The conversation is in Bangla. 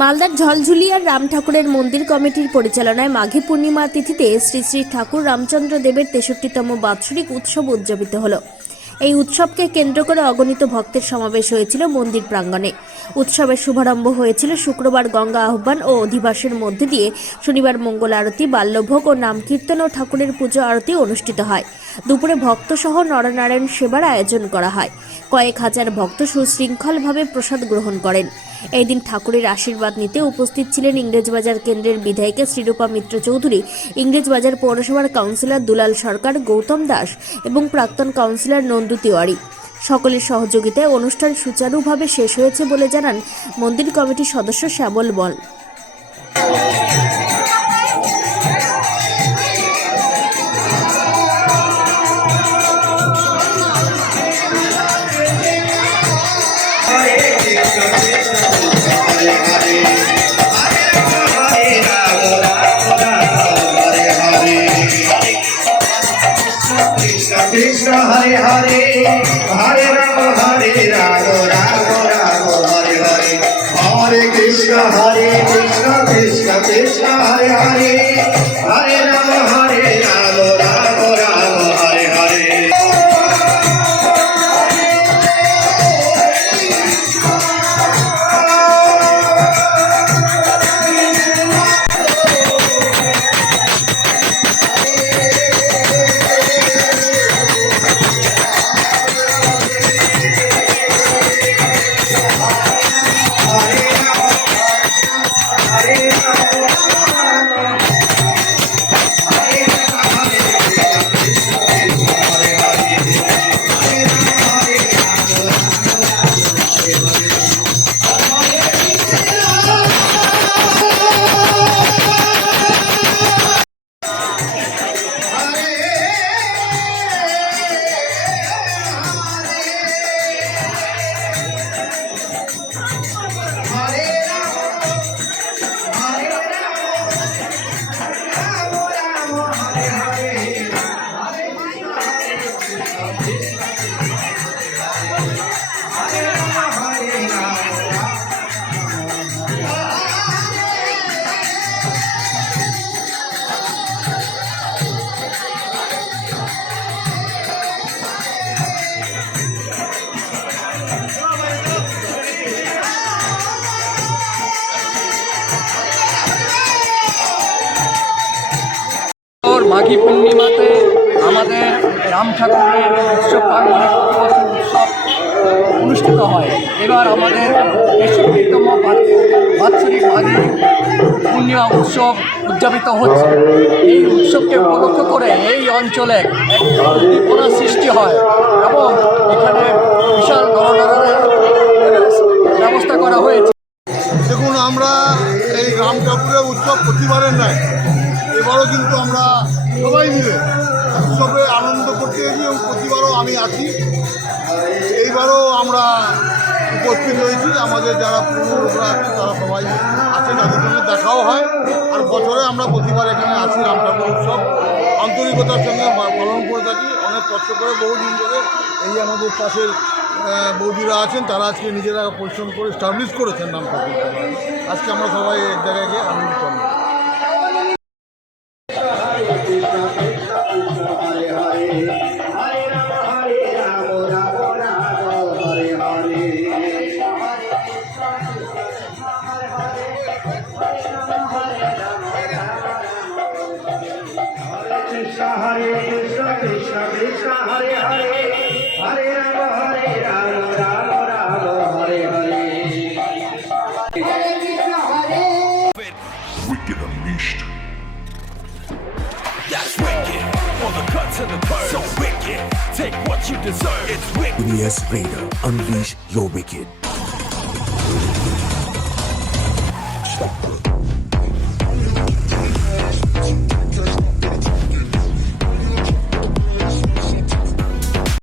মালদার ঝলঝুলিয়ার রাম ঠাকুরের মন্দির কমিটির পরিচালনায় মাঘী পূর্ণিমা তিথিতে শ্রী শ্রী ঠাকুর রামচন্দ্র দেবের 63তম বাৎসরিক উৎসব উদযাপিত হল। এই উৎসবকে কেন্দ্র করে অগণিত ভক্তের সমাবেশ হয়েছিল মন্দির প্রাঙ্গণে। উৎসবের শুভারম্ভ হয়েছিল শুক্রবার গঙ্গা আহ্বান ও অধিবাসের মধ্যে দিয়ে। শনিবার মঙ্গল আরতি, বাল্যভোগ ও নাম কীর্তন ও ঠাকুরের পুজো আরতি অনুষ্ঠিত হয়। দুপুরে ভক্তসহ নরনারায়ণ সেবার আয়োজন করা হয়। কয়েক হাজার ভক্ত সুশৃঙ্খলভাবে প্রসাদ গ্রহণ করেন। এই দিন ঠাকুরের আশীর্বাদ নিতে উপস্থিত ছিলেন ইংরেজবাজার কেন্দ্রের বিধায়িকা শ্রীরূপা মিত্র চৌধুরী, ইংরেজবাজার পৌরসভার কাউন্সিলর দুলাল সরকার, গৌতম দাস এবং প্রাক্তন কাউন্সিলর নন্দু তিওয়ারি। সকলের সহযোগিতায় অনুষ্ঠান সুচারুভাবে শেষ হয়েছে বলে জানান মন্দির কমিটির সদস্য শ্যামল বল। कृष्ण हरे हरे हरे राम राम राम हरे हरे हरे कृष्ण कृष्ण कृष्ण हरे हरे हरे राम राम राम हरे हरे। মাঘী পূর্ণিমাতে আমাদের রাম ঠাকুরের উৎসব প্রাঙ্গণে উৎসব অনুষ্ঠিত হয়। এবার আমাদের 63তম বাৎসরিক মাঘী পূর্ণিমা উৎসব উদযাপিত হচ্ছে। এই উৎসবকে উপলক্ষ করে এই অঞ্চলে এক উদ্দীপনা সৃষ্টি হয় এবং এখানে বিশাল নরনারায়ণের ব্যবস্থা করা হয়েছে। দেখুন, আমরা এই রাম ঠাকুরের উৎসব প্রতিবারের নয়, এবারও কিন্তু আমরা সবাই মিলে উৎসবে আনন্দ করতে এসেছি এবং প্রতিবারও আমি আছি। এইবারও আমরা উপস্থিত হয়েছি। আমাদের যারা পুরোরা আছে তারা সবাই আছে, তাদের সঙ্গে দেখাও হয়। আর বছরে আমরা প্রতিবার এখানে আসি রাম ঠাকুর উৎসব আন্তরিকতার সঙ্গে পালন করে থাকি। অনেক কষ্ট করে বহুদিন ধরে এই আমাদের পাশের বৌদিরা আছেন, তারা আজকে নিজেরা পরিশ্রম করে স্টাবলিশ করেছেন রাম ঠাকুর। আজকে আমরা সবাই এক জায়গায় গিয়ে আনন্দিত হই। हरे Krishna Krishna Krishna Hare Hare Hare Ram Ram Ram Hare Hare. Wicked Unleashed. That's wicked. For the cuts and the curves. So wicked. Take what you deserve. It's wicked. EBS Raider. Unleash your wicked.